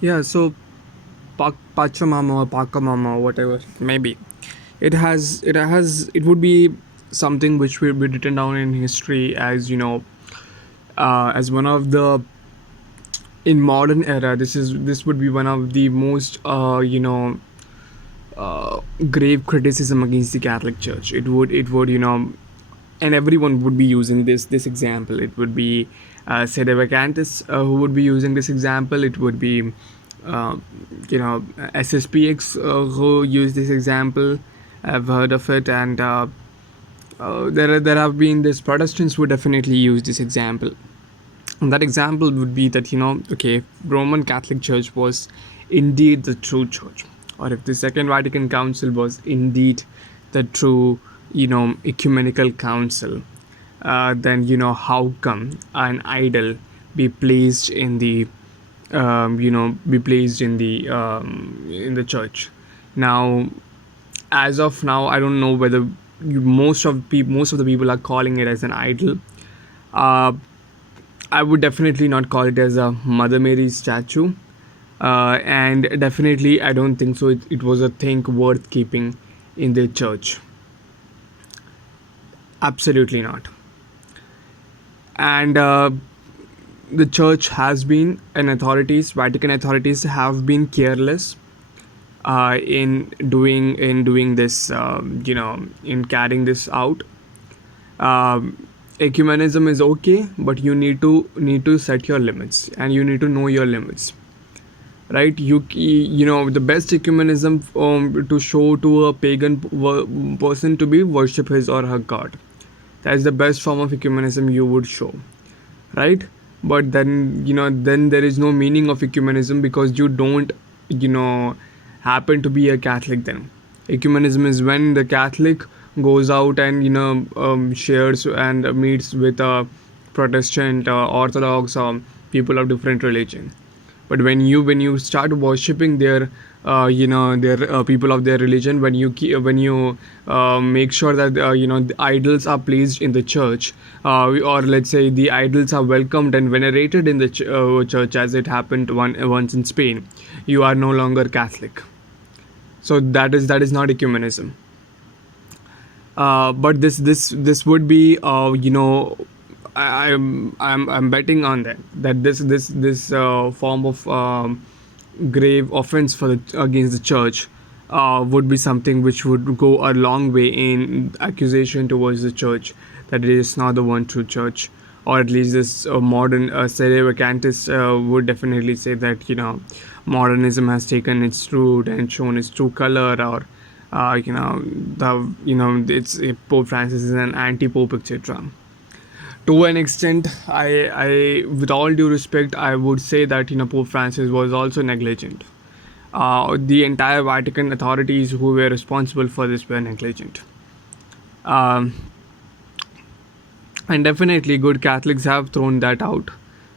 Yeah, so pachamama or pachamama or whatever maybe it would be something which will be written down in history as as one of the in modern era. This would be one of the most grave criticism against the Catholic Church. It would and everyone would be using this example. It would be Sedevacantis who would be using this example. It would be uh, SSPX who use this example. I've heard of it, and there have been these Protestants who definitely use this example. And that example would be that okay, Roman Catholic Church was indeed the true church, or if the Second Vatican Council was indeed the true ecumenical council, then how come an idol be placed in the be placed in the church? Now, as of now, I don't know whether most of the people are calling it as an idol. Uh, I would definitely not call it as a Mother Mary statue, and definitely I don't think so. It was a thing worth keeping in the church. Absolutely not. And the church has been, and Vatican authorities have been careless in doing this, in carrying this out. Ecumenism is okay, but you need to set your limits, and you need to know your limits, right? The best ecumenism to show to a pagan person to be worship his or her god. That is the best form of ecumenism you would show, right? But then there is no meaning of ecumenism because you don't you know happen to be a Catholic. Then ecumenism is when the Catholic goes out and shares and meets with a Protestant, Orthodox, people of different religion. But when you start worshiping their their people of their religion, when you make sure that the idols are placed in the church, or let's say the idols are welcomed and venerated in the church, as it happened once in Spain, you are no longer Catholic. So that is not ecumenism. But this would be I'm betting on that this form of grave offense against the church would be something which would go a long way in accusation towards the church that it is not the one true church, or at least this modern Sedevacantists would definitely say that modernism has taken its root and shown its true color, or the it's Pope Francis is an anti-pope, etc. To an extent, I with all due respect, I would say that Pope Francis was also negligent. The entire Vatican authorities who were responsible for this were negligent. um, and definitely good Catholics have thrown that out.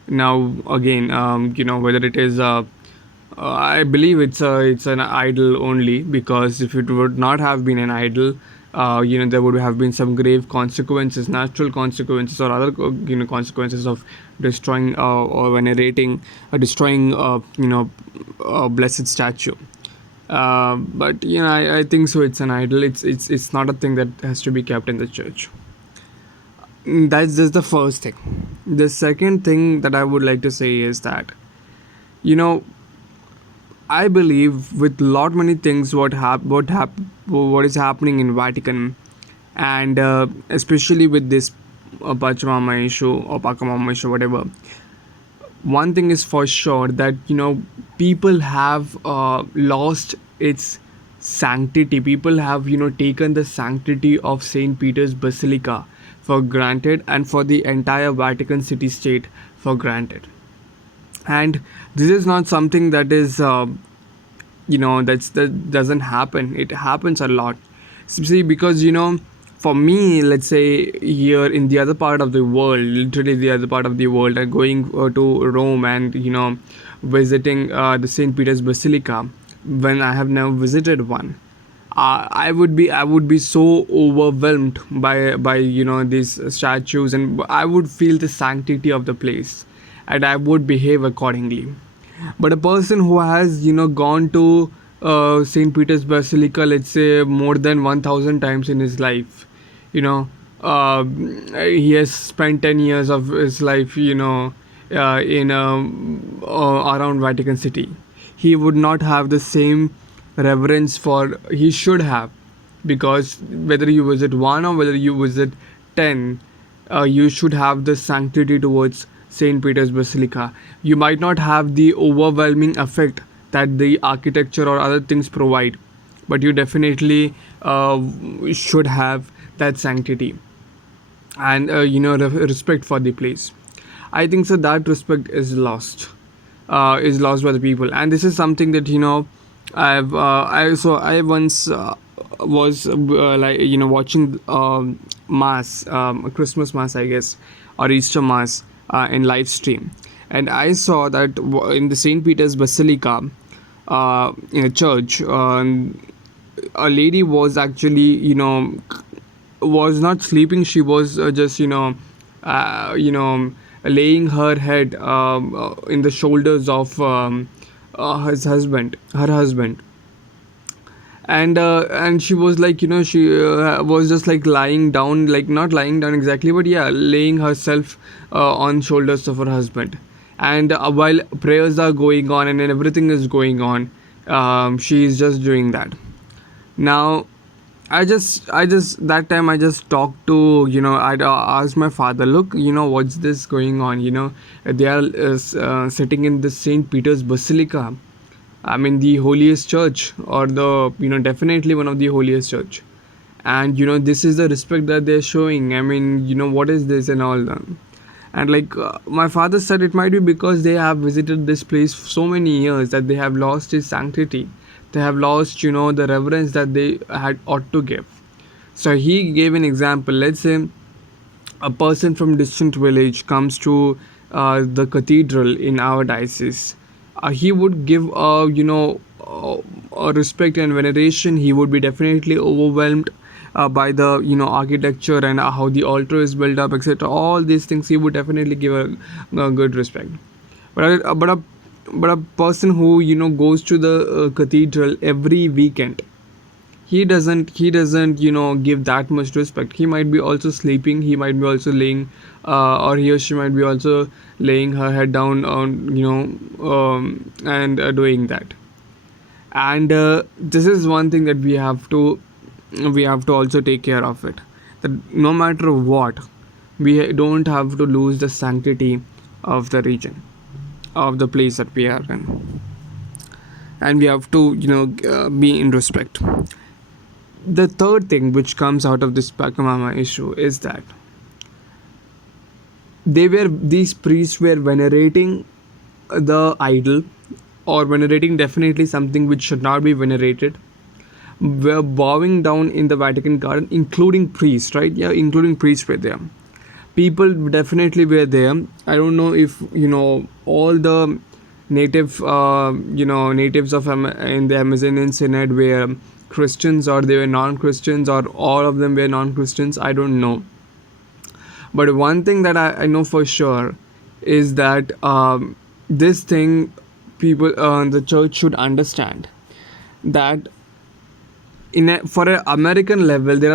Now again, whether it is I believe it's an idol only, because if it would not have been an idol, there would have been some grave consequences, natural consequences, or other consequences of destroying or venerating or destroying a blessed statue. But I think so. It's an idol. It's not a thing that has to be kept in the church. That's just the first thing. The second thing that I would like to say is that you know I believe with lot many things what is happening in Vatican, and especially with this Pachamama issue or Pakamama issue, whatever. One thing is for sure that people have lost its sanctity. People have taken the sanctity of Saint Peter's Basilica for granted, and for the entire Vatican city state for granted. And this is not something that is that doesn't happen. It happens a lot. See, because for me, let's say here in the other part of the world, literally the other part of the world, going to Rome and visiting the St. Peter's Basilica, when I have never visited one, I would be so overwhelmed by these statues, and I would feel the sanctity of the place, and I would behave accordingly. But a person who has gone to St. Peter's Basilica, let's say more than 1,000 times in his life, you know uh, he has spent 10 years of his life in around Vatican City. He would not have the same reverence for he should have, because whether you visit one or whether you visit 10, you should have the sanctity towards St. Peter's Basilica. You might not have the overwhelming effect that the architecture or other things provide, but you definitely should have that sanctity and respect for the place. I think so that respect is lost by the people, and this is something that I once was like watching mass, a Christmas mass, I guess, or Easter mass in live stream, and I saw that in the St. Peter's Basilica, in a church, a lady was actually was not sleeping. She was just laying her head in the shoulders of her husband, and she was like she was just like lying down, like not lying down exactly, but yeah, laying herself on shoulders of her husband. And while prayers are going on and then everything is going on, she is just doing that. Now I just that time I just talked to I'd asked my father, look, what's this going on, they are sitting in the St. Peter's Basilica. I mean, the holiest church, or the definitely one of the holiest church, and this is the respect that they're showing. I mean, what is this and all that. And like my father said, it might be because they have visited this place so many years that they have lost its sanctity. They have lost the reverence that they had ought to give. So he gave an example. Let's say a person from distant village comes to the cathedral in our diocese. He would give a respect and veneration. He would be definitely overwhelmed by the architecture and how the altar is built up, etc. All these things he would definitely give a good respect. But a person who goes to the cathedral every weekend, he doesn't give that much respect. He might be also sleeping, he might be also laying or he or she might be also laying her head down on and doing that. And this is one thing that we have to also take care of it, that no matter what, we don't have to lose the sanctity of the region, of the place that we are in, and we have to be in respect. The third thing which comes out of this pachamama issue is that these priests were venerating the idol, or venerating definitely something which should not be venerated, were bowing down in the Vatican garden, including priests, right? Yeah, including priests were there. People definitely were there. I don't know if all the natives of in the Amazonian Synod were Christians, or they were non-Christians, or all of them were non-Christians. I don't know. But one thing that I know for sure is that this thing, people, the church should understand that for an American level, there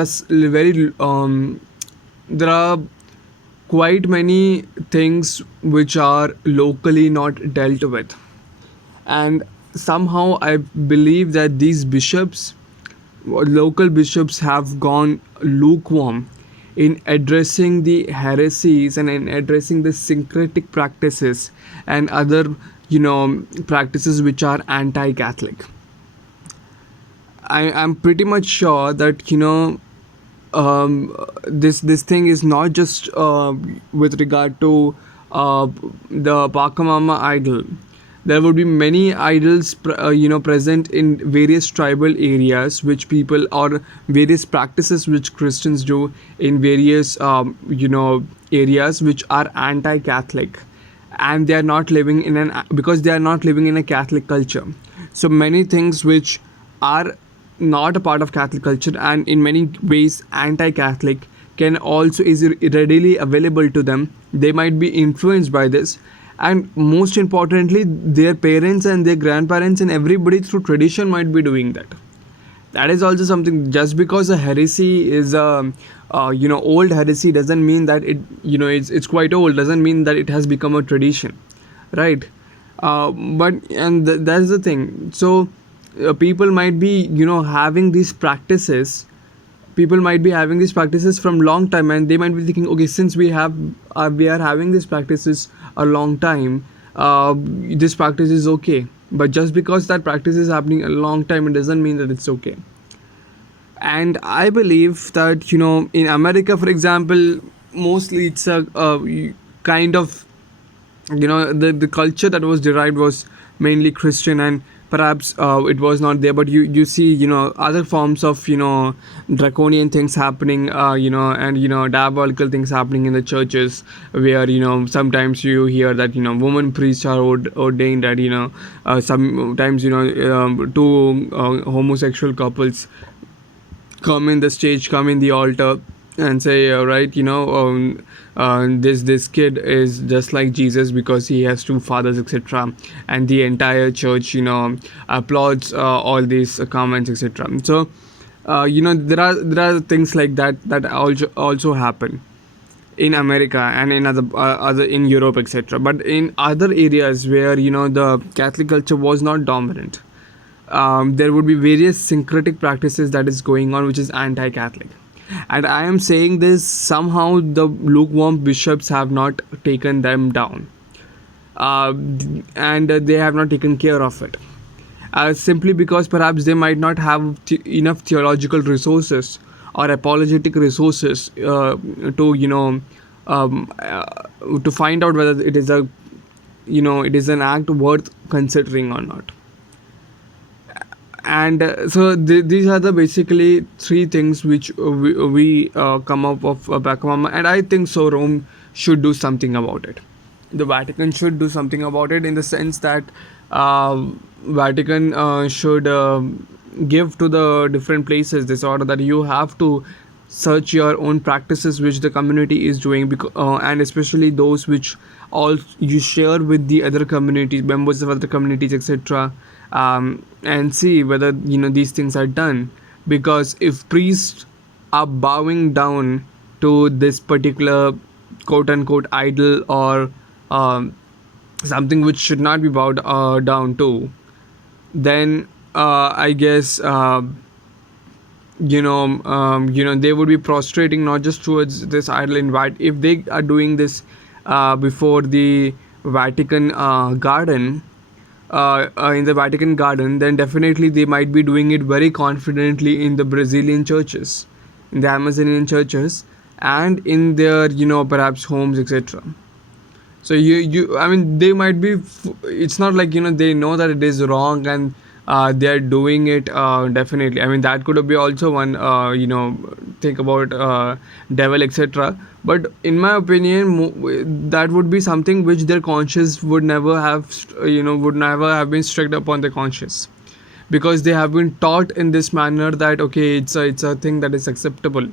are quite many things which are locally not dealt with, and somehow I believe that these bishops, local bishops, have gone lukewarm in addressing the heresies and in addressing the syncretic practices and other practices which are anti-Catholic. I'm pretty much sure that this thing is not just with regard to the Pachamama idol. There would be many idols present in various tribal areas, which people, or various practices which Christians do in various areas which are anti-Catholic, and they are not living in because they are not living in a Catholic culture. So many things which are not a part of Catholic culture and in many ways anti-Catholic can also is readily available to them. They might be influenced by this, and most importantly, their parents and their grandparents and everybody through tradition might be doing that. That is also something. Just because a heresy is a old heresy doesn't mean that it, it's quite old, doesn't mean that it has become a tradition, right? But and that's the thing. So people might be, having these practices, people might be having these practices from long time, and they might be thinking, okay, since we are having these practices a long time, this practice is okay. But just because that practice is happening a long time, it doesn't mean that it's okay. And I believe that, in America, for example, mostly it's a kind of, the culture that was derived was mainly Christian, and perhaps it was not there, but you see, other forms of, draconian things happening, and diabolical things happening in the churches, where, sometimes you hear that, women priests are ordained, that, sometimes, two homosexual couples come in the altar and say, right, this kid is just like Jesus because he has two fathers, etc. And the entire church, applauds all these comments, etc. So there are things like that that also happen in America and in other in Europe, etc. But in other areas where, the Catholic culture was not dominant, there would be various syncretic practices that is going on, which is anti-Catholic. And I am saying this, somehow the lukewarm bishops have not taken them down, and they have not taken care of it. Simply because perhaps they might not have enough theological resources or apologetic resources to, to find out whether it is a, it is an act worth considering or not. And so these are the basically three things which we come up of pachamama, and I think so Rome should do something about it. The Vatican should do something about it, in the sense that uh, Vatican should give to the different places this order that you have to search your own practices which the community is doing, and especially those which all you share with the other communities, members of other communities, etc. And see whether, these things are done. Because if priests are bowing down to this particular quote unquote idol, or um, something which should not be bowed down to, then I guess, they would be prostrating not just towards this idol if they are doing this before the Vatican garden, in the Vatican garden, then definitely they might be doing it very confidently in the Brazilian churches, in the Amazonian churches, and in their, perhaps homes, etc. So I mean, they might be. It's not like, they know that it is wrong, and they are doing it. Definitely, I mean, that could be also one. Think about devil, etc. But in my opinion, that would be something which their conscience would never have, would never have been strict upon their conscience, because they have been taught in this manner that, okay, it's a thing that is acceptable,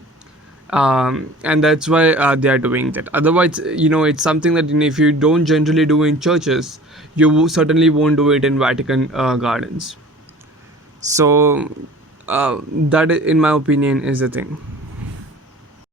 and that's why they are doing that. Otherwise, it's something that, if you don't generally do in churches, you certainly won't do it in Vatican gardens. So that, in my opinion, is the thing.